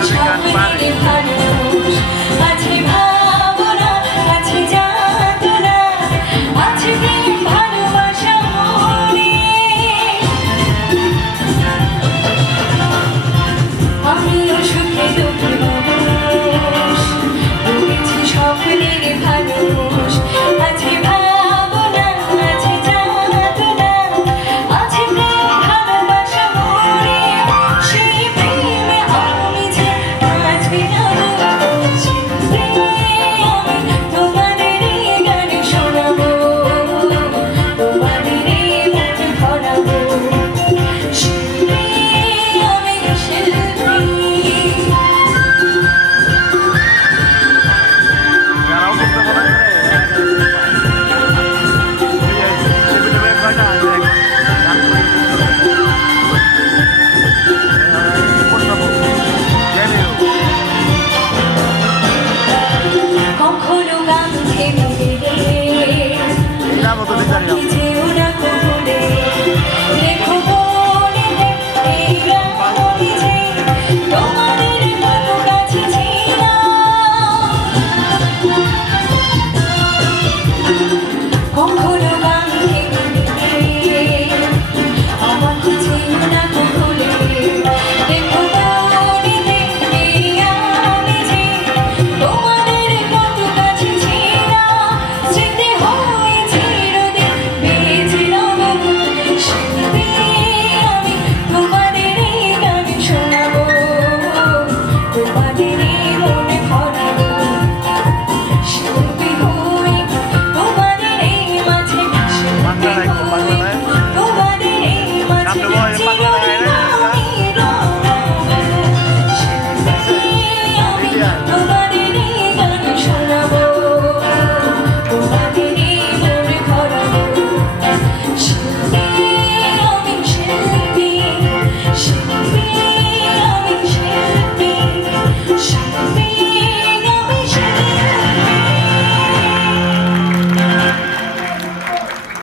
chica.